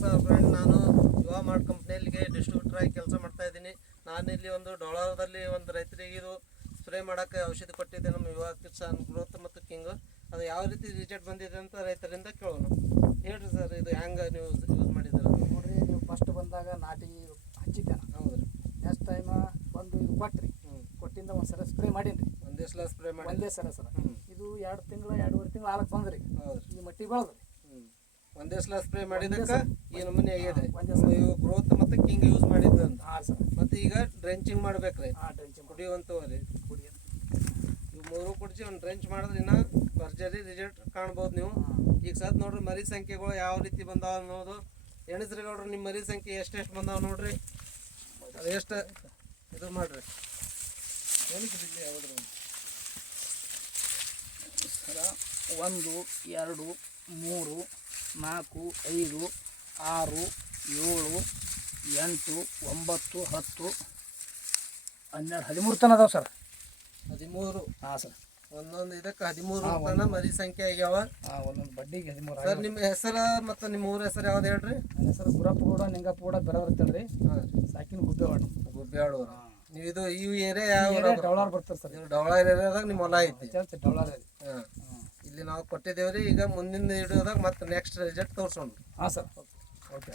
Sir friend, ನಾನು ಯುವ mart ಕಂಪ್ನಿಯಲ್ಲಿಗೆ distributor ಆಗಿ ಕೆಲಸ ಮಾಡ್ತಾ ಇದ್ದೀನಿ. ನಾನಿಲ್ಲಿ ಒಂದು ಡೊಳಾರದಲ್ಲಿ ಒಂದು ರೈತರಿಗೆ ಇದು ಸ್ಪ್ರೇ ಮಾಡೋಕ್ಕೆ ಔಷಧಿ ಕೊಟ್ಟಿದ್ದೆ, ನಮ್ಮ ಯುವ ಕಿಸಾನ್ ಗ್ರೋತ್ ಮತ್ತು ಕಿಂಗ್. ಅದು ಯಾವ ರೀತಿ ರಿಸಲ್ಟ್ ಬಂದಿದೆ ಅಂತ ರೈತರಿಂದ ಕೇಳೋಣ. ಹೇಳ್ರಿ ಸರ್, ಇದು ಹೆಂಗೆ ನೀವು ಯೂಸ್ ಮಾಡಿದ್ದೀರ? ನೋಡಿರಿ, ನೀವು ಫಸ್ಟ್ ಬಂದಾಗ ನಾಟಿ ಹಚ್ಚಿದ್ದೆ. ಹೌದು ರೀ. ನೆಕ್ಸ್ಟ್ ಟೈಮ್ ಬಂದು ಇದು ಕೊಟ್ರಿ, ಕೊಟ್ಟಿಂದ ಒಂದು ಸಲ ಸ್ಪ್ರೇ ಮಾಡೀನಿ ರೀ. ಒಂದೇ ಸಲ ಸ್ಪ್ರೇ ಮಾಡಿ? ಒಂದೇ ಸಲ ಇದು 2 ತಿಂಗಳು 2.5 ತಿಂಗಳು ಆಲಕ್ಕೆ ಬಂದ್ರಿ. ಹೌದು, ಈ ಮಟ್ಟಿ ಬೆಳೆದ್ರಿ. ಒಂದೇ ಸಲ ಸ್ಪ್ರೇ ಮಾಡಿದ್ದಕ್ಕೆ ಈ ನಮೂನೆ ಆಗಿದೆ. ಇವು ಗ್ರೋತ್ ಮತ್ತು ಕಿಂಗ್ ಯೂಸ್ ಮಾಡಿದ್ದು ಅಂತ. ಹಾಂ ಸರ್. ಮತ್ತು ಈಗ ಡ್ರೆಂಚಿಂಗ್ ಮಾಡ್ಬೇಕ್ರಿ. ಹಾಂ, ಡ್ರೆಂಚಿಂಗ್ ಕುಡಿಯುವಂಥವ್ರಿ. ಇವು 3 ಕುಡಿಸಿ ಒಂದು ಡ್ರೆಂಚ್ ಮಾಡಿದ್ರೆ ಇನ್ನೂ ಭರ್ಜರಿ ರಿಸಲ್ಟ್ ಕಾಣ್ಬೋದು ನೀವು. ಈಗ ಸದ್ ನೋಡ್ರಿ, ಮರಿ ಸಂಖ್ಯೆಗಳು ಯಾವ ರೀತಿ ಬಂದಾವ ಅನ್ನೋದು. ಎಣಿಸ್ರಿ ನೋಡ್ರಿ, ನಿಮ್ಮ ಮರಿ ಸಂಖ್ಯೆ ಎಷ್ಟೆಷ್ಟು ಬಂದಾವ ನೋಡ್ರಿ. ಅದು ಎಷ್ಟು ಇದು ಮಾಡ್ರಿ, ಎಣಿಸ್ರಿ ಯಾವ್ದು ಸರ. 1 2 3 4 5 6 7 8 9 10 12 13 ತನ ಅದಾವ ಸರ್. 13? ಹಾಂ ಸರ್. ಒಂದೊಂದು ಇದಕ್ಕೆ 13 ತನ ಮರಿ ಸಂಖ್ಯೆ ಆಗ್ಯಾವ. ಒಂದೊಂದು ಬಡ್ಡಿಗೆ 13. ಸರ್, ನಿಮ್ಮ ಹೆಸರು ಮತ್ತು ನಿಮ್ಮ ಊರ ಹೆಸರು ಯಾವ್ದು ಹೇಳ್ರಿ? ನನ್ನ ಹೆಸರು ಗುರಪ್ಪಗೌಡ ನಿಂಗಪ್ಪಗೌಡ ಬೆರವರ್ತೇಳ್ರಿ. ಸಾಕಿನ ಗುಬ್ಬೇವಾಡು. ಗುಬ್ಬೇವಾಡೂರು. ನೀವು ಇದು ಈ ಏರಿಯಾ ಯಾವ? ಡೌಲಾರ್ ಬರ್ತಾರೆ ಸರ್. ನೀವು ಡೌಲಾರ್ ಏರಿಯಾದಾಗ ನಿಮ್ಮ ಹೊಲ ಐತಿ? ಡೌಲಾರ್. ಹಾಂ, ಇಲ್ಲಿ ನಾವು ಕೊಟ್ಟಿದ್ದೇವ್ರಿ. ಈಗ ಮುಂದಿನ ವಿಡಿಯೋದಾಗ ಮತ್ತೆ ನೆಕ್ಸ್ಟ್ ರಿಸಲ್ಟ್ ತೋರಿಸೋಣ. ಹಾಂ ಸರ್. ಓಕೆ.